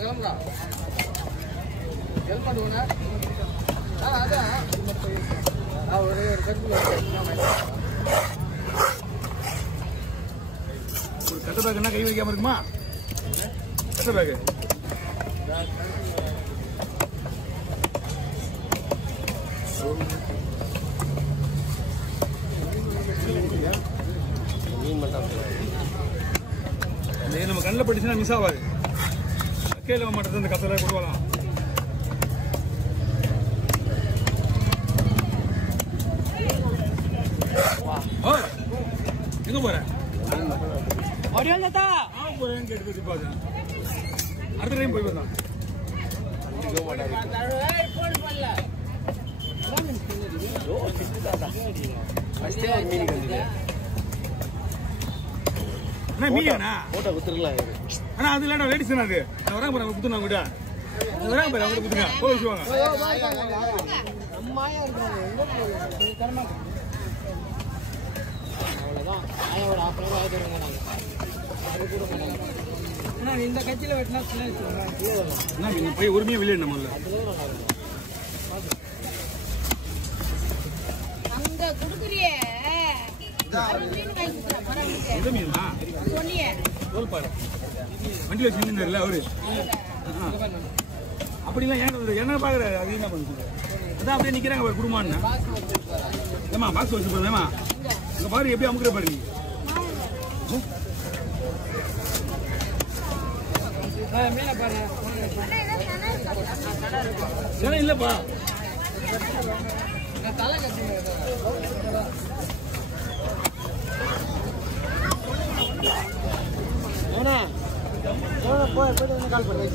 கிளம்புடா ஹெல்ப் பண்ணுவோண்ணா அதான் ஒரே ஒரு கட்ட பேக் என்ன கை வைக்காம இருக்குமா கட்ட பேக் நம்ம கண்ணில் பட்டுச்சுன்னா மிஸ் ஆகாது அக்கையில் மாட்டது இந்த கத்தலை கொடுக்கலாம் எங்க போற போறேன்னு கேட்டு பாரு அடுத்த டைம் போய் வந்தான் மீடியாண்ணா போட்டோ குத்துருக்கலாம் ஆனா அது இல்லடா லேடிஸ் தானே அது நான் வராங்க பாரு குத்துனா கூட வராங்க பாரு அவங்க குத்துங்க போய் வச்சுவாங்க அம்மாயா இருக்காங்க அவ்வளவுதான் ஒரு ஆஃப் ஆயிடுவாங்க நாங்க இந்த கட்சியில வெட்டினா என்ன போய் உரிமையா வெளியே நம்மள அங்க குடுக்குறியே வண்டியில சின்ன அவரு அப்படிலாம் என்ன பாக்குறாரு அது என்ன பண்ணுது அதான் அப்படியே நிக்கிறாங்க குடும்பம்னு ஏமா பாக்ஸ் வச்சு போறேமா இங்க பாரு எப்படி அமுக்குற பாரு இல்லப்பா தலை கட்டி போயிட்டு கால் பண்ணுறேன்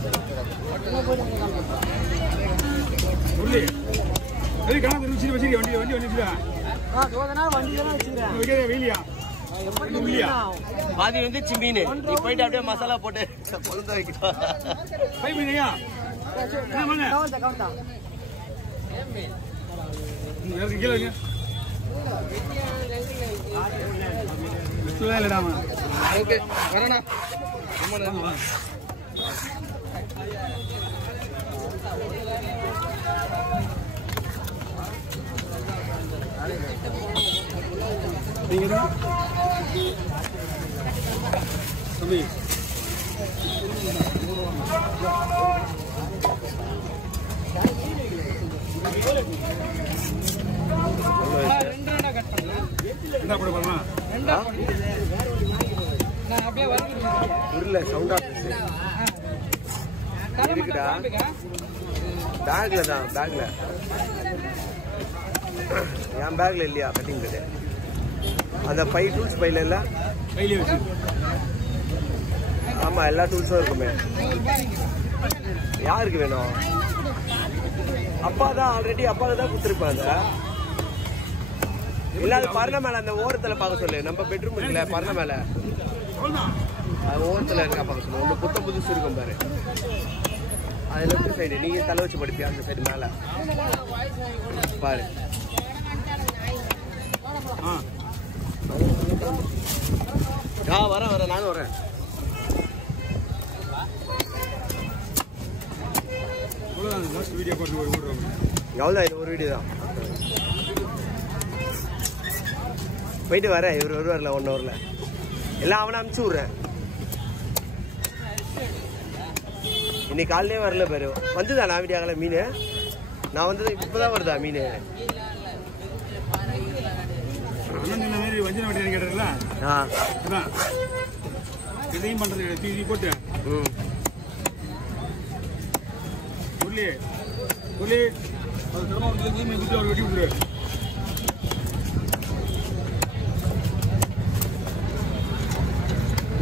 வண்டி வச்சுக்கிறேன் வெயிலியா பாதி வந்துச்சு மீன் நீ போயிட்டு அப்படியே மசாலா போட்டு பொழுத வைக்கிட்டோம் வரண்ணா தம்பி என்ன போட போறோமா நான் அப்படியே வரேன் உருளை சவுண்ட் ஆஃப் இருக்குடா பேக்ல தான் பேக்ல என் பேக்ல இல்லையா கட்டிங் பிளேட் அந்த 5 டூல்ஸ் பையில இல்ல கையில வச்சு ஆமா எல்லா டூல்ஸும் இருக்குமே யாருக்கு வேணும் அப்பா தான் ஆல்ரெடி அப்பாவுக்கு தான் கொடுத்துருப்பாங்க இல்லாத பரண மேல அந்த ஓரத்துல பார்க்க சொல்லு நம்ம பெட்ரூம் இருக்குல்ல பரண மேல அது ஓரத்துல இருக்கா பார்க்க சொல்லு ஒன்று புத்தம் புதுசு இருக்கும் பாரு அது லெஃப்ட் சைடு நீங்க தலை வச்சு படிப்பியா அந்த சைடு மேல பாரு வரேன் நானும் வரேன் எவ்வளோ ஒரு வீடியோ தான் போயிட்டு வரேன் இவர் வருவார்ல 1 ஹவர்ல எல்லாம் அவனை அனுப்பிச்சு விட்றேன் இன்னைக்கு காலையிலே வரல பேரு வந்துதானா வீடியோவில் மீன் நான் வந்தது இப்போதான் வருதா மீன் இதையும் பண்றது தீ போட்டு சொல்லி அது சிரமம் குத்தி அவர் வெட்டி விட்டுரு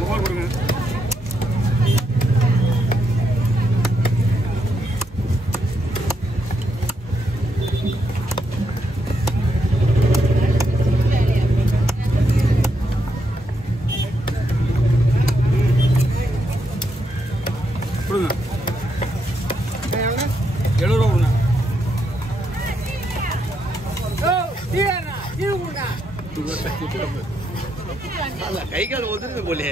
மொபைல் கொடுங்க கொடுங்க 70 ரூபா கொடுங்க கை கால் ஒதுருது போலே.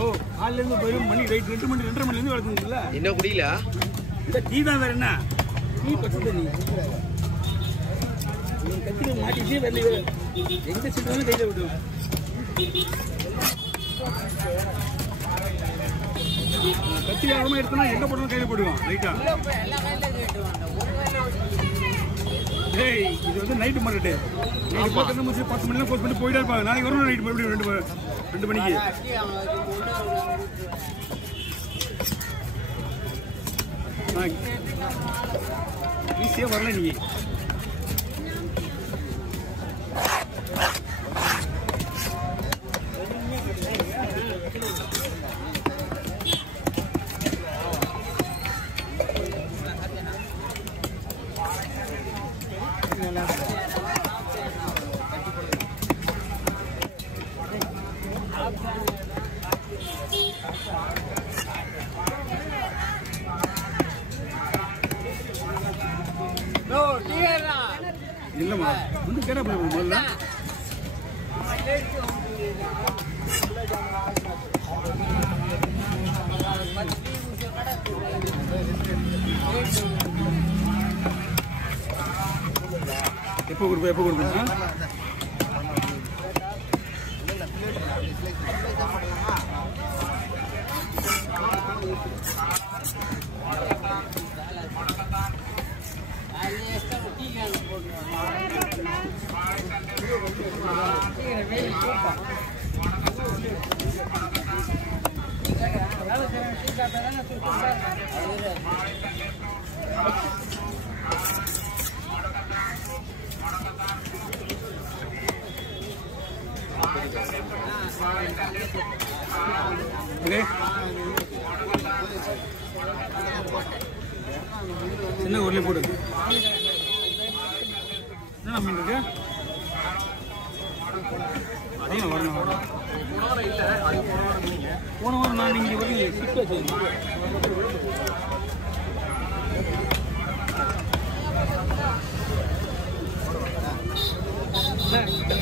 ஓ காலைல இருந்து போயிடும் மணி ரைட் 2 மணி 2:30 மணில இருந்து வளர்த்துங்களா? என்ன குடியில? இந்த டீ தான் வேற என்ன? டீ பச்சை நீ. நீ கத்தில மாட்டிட்டே வரல. எங்க சிட்டாலும் கையில விடும். கத்தில ஆரமா எடுத்தனா எங்க போடணும் கையில போடுவான். ரைட்டா? ஏய் இது வந்து நைட் மார்க்கெட். நைட் 10 மணில க்ளோஸ் பண்ணி போயிட்டே இருப்பாங்க. நாளைக்கு வரணும் நைட் மறுபடியும் 2 மணிக்கு. ஈஸியா வரல நீ. இல்லம்மா வந்து கேட்டா போய் முதல்ல எப்போ கொடுப்பேன் சின்ன ஊர்லேயே போடு. என்ன மீன் இருக்கு? வரணும் போன வாரம் நான் இங்கே வந்து சிக் வச்சிருந்தேன்.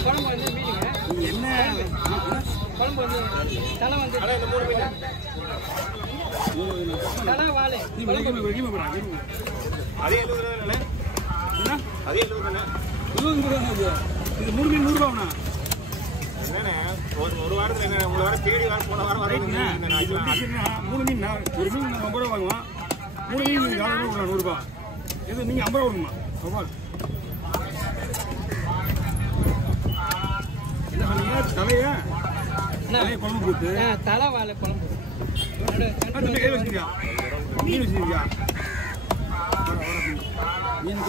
குழம்பு வந்து மீனுங்க. என்ன குழம்பு வந்து தலை வந்து தலை வாழை நீ வெளியே போகிறாங்க. அதே 70 ரூபா என்ன அதே 70 ரூபா 70 ரூபா. இது 3 மீன் 100 ரூபாண்ணா. என்னண்ணே ஒரு வாரத்தில் என்ன ஒரு வாரம் தேடி போன வாரம் ரைட்டுண்ணா. இது வந்து எப்படின்னா 3 மீன் ஒரு மீன் 50 ரூபா வாங்குவான். 3 மீன் 50 ரூபா 100 ரூபா. இது நீங்கள் 50 ரூபா கொடுமா? ரூபா என்ன சொன்னீங்க? தலையா குழம்பு போட்டு தலை வாழை குழம்பு கை வச்சிருக்கியா? மீன் வச்சிருக்கியா? மீன்